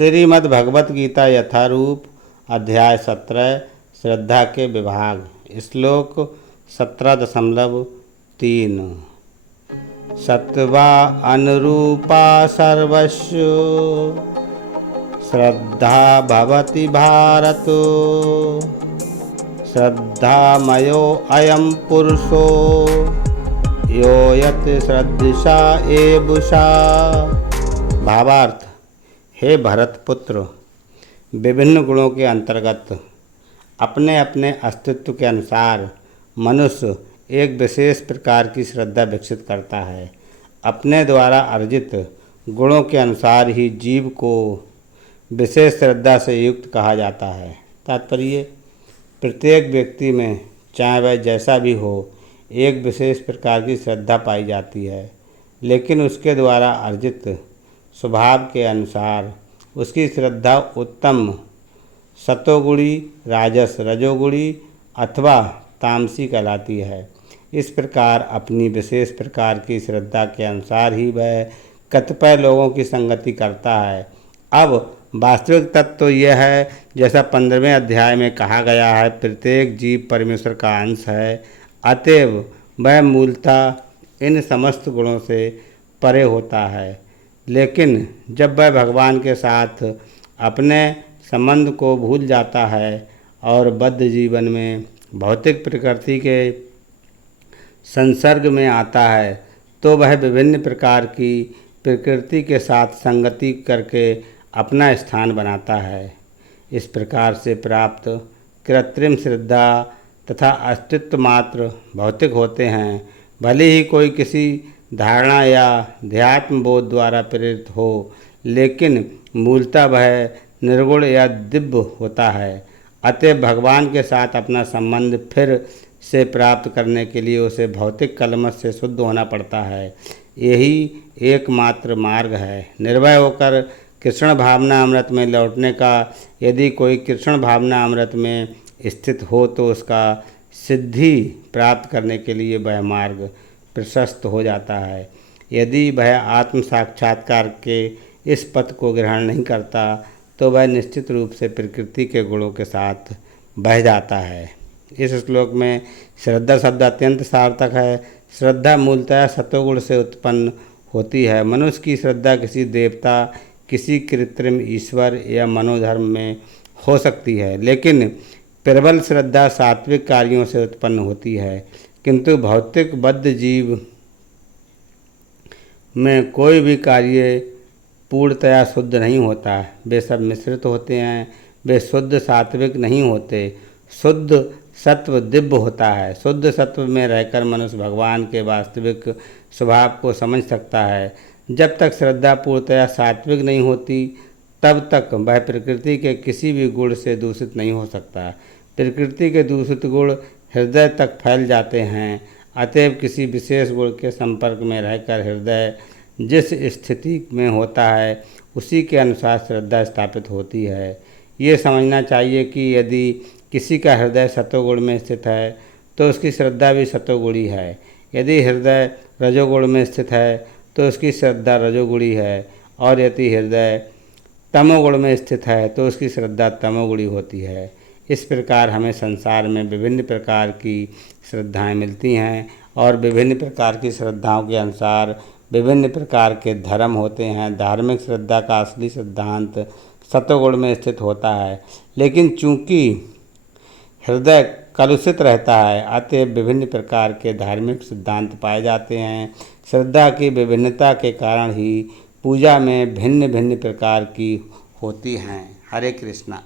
श्रीमद् भगवत गीता यथारूप अध्याय 17 श्रद्धा के विभाग। श्लोक 17.3 सत्वा अनुरूपा सर्वस्य श्रद्धा भवति भारत। श्रद्धामयो अयं पुरुषो यो यत् श्रद्धसा एवुषा। भावार्थ, हे भरत पुत्र, विभिन्न गुणों के अंतर्गत अपने अपने अस्तित्व के अनुसार मनुष्य एक विशेष प्रकार की श्रद्धा विकसित करता है। अपने द्वारा अर्जित गुणों के अनुसार ही जीव को विशेष श्रद्धा से युक्त कहा जाता है। तात्पर्य, प्रत्येक व्यक्ति में चाहे वह जैसा भी हो एक विशेष प्रकार की श्रद्धा पाई जाती है, लेकिन उसके द्वारा अर्जित स्वभाव के अनुसार उसकी श्रद्धा उत्तम सतोगुणी, राजस, रजोगुणी अथवा तामसी कहलाती है। इस प्रकार अपनी विशेष प्रकार की श्रद्धा के अनुसार ही वह कतिपय लोगों की संगति करता है। अब वास्तविक तत्व तो यह है, जैसा 15वें अध्याय में कहा गया है, प्रत्येक जीव परमेश्वर का अंश है। अतएव वह मूलतः इन समस्त गुणों से परे होता है। लेकिन जब वह भगवान के साथ अपने संबंध को भूल जाता है और बद्ध जीवन में भौतिक प्रकृति के संसर्ग में आता है, तो वह विभिन्न प्रकार की प्रकृति के साथ संगति करके अपना स्थान बनाता है। इस प्रकार से प्राप्त कृत्रिम श्रद्धा तथा अस्तित्व मात्र भौतिक होते हैं। भले ही कोई किसी धारणा या ध्यात्म बोध द्वारा प्रेरित हो, लेकिन मूलतः वह निर्गुण या दिव्य होता है। अतः भगवान के साथ अपना संबंध फिर से प्राप्त करने के लिए उसे भौतिक कलमश से शुद्ध होना पड़ता है। यही एकमात्र मार्ग है। निर्भय होकर कृष्ण भावना अमृत में लौटने का। यदि कोई कृष्ण भावना अमृत में स्थित हो तो उसका सिद्धि प्राप्त करने के लिए वह मार्ग प्रशस्त हो जाता है। यदि वह आत्म साक्षात्कार के इस पथ को ग्रहण नहीं करता तो वह निश्चित रूप से प्रकृति के गुणों के साथ बह जाता है। इस श्लोक में श्रद्धा शब्द अत्यंत सार्थक है। श्रद्धा मूलतः सतोगुण से उत्पन्न होती है। मनुष्य की श्रद्धा किसी देवता, किसी कृत्रिम ईश्वर या मनोधर्म में हो सकती है, लेकिन प्रबल श्रद्धा सात्विक कार्यों से उत्पन्न होती है। किंतु भौतिक बद्ध जीव में कोई भी कार्य पूर्णतया शुद्ध नहीं होता। वे सब मिश्रित होते हैं। वे शुद्ध सात्विक नहीं होते। शुद्ध सत्व दिव्य होता है। शुद्ध सत्व में रहकर मनुष्य भगवान के वास्तविक स्वभाव को समझ सकता है। जब तक श्रद्धा पूर्णतया सात्विक नहीं होती, तब तक वह प्रकृति के किसी भी गुण से दूषित नहीं हो सकता। प्रकृति के दूषित गुण हृदय तक फैल जाते हैं। अतएव किसी विशेष गुण के संपर्क में रहकर हृदय जिस स्थिति में होता है उसी के अनुसार श्रद्धा स्थापित होती है। ये समझना चाहिए कि यदि किसी का हृदय सतोगुण में स्थित है तो उसकी श्रद्धा भी सतोगुणी है। यदि हृदय रजोगुण में स्थित है तो उसकी श्रद्धा रजोगुणी है, और यदि हृदय तमोगुण में स्थित है तो उसकी श्रद्धा तमोगुणी होती है। इस प्रकार हमें संसार में विभिन्न प्रकार की श्रद्धाएं मिलती हैं, और विभिन्न प्रकार की श्रद्धाओं के अनुसार विभिन्न प्रकार के धर्म होते हैं। धार्मिक श्रद्धा का असली सिद्धांत सतोगुण में स्थित होता है, लेकिन चूंकि हृदय कलुषित रहता है, अतः विभिन्न प्रकार के धार्मिक सिद्धांत पाए जाते हैं। श्रद्धा की विभिन्नता के कारण ही पूजा में भिन्न भिन्न प्रकार की होती हैं। हरे कृष्णा।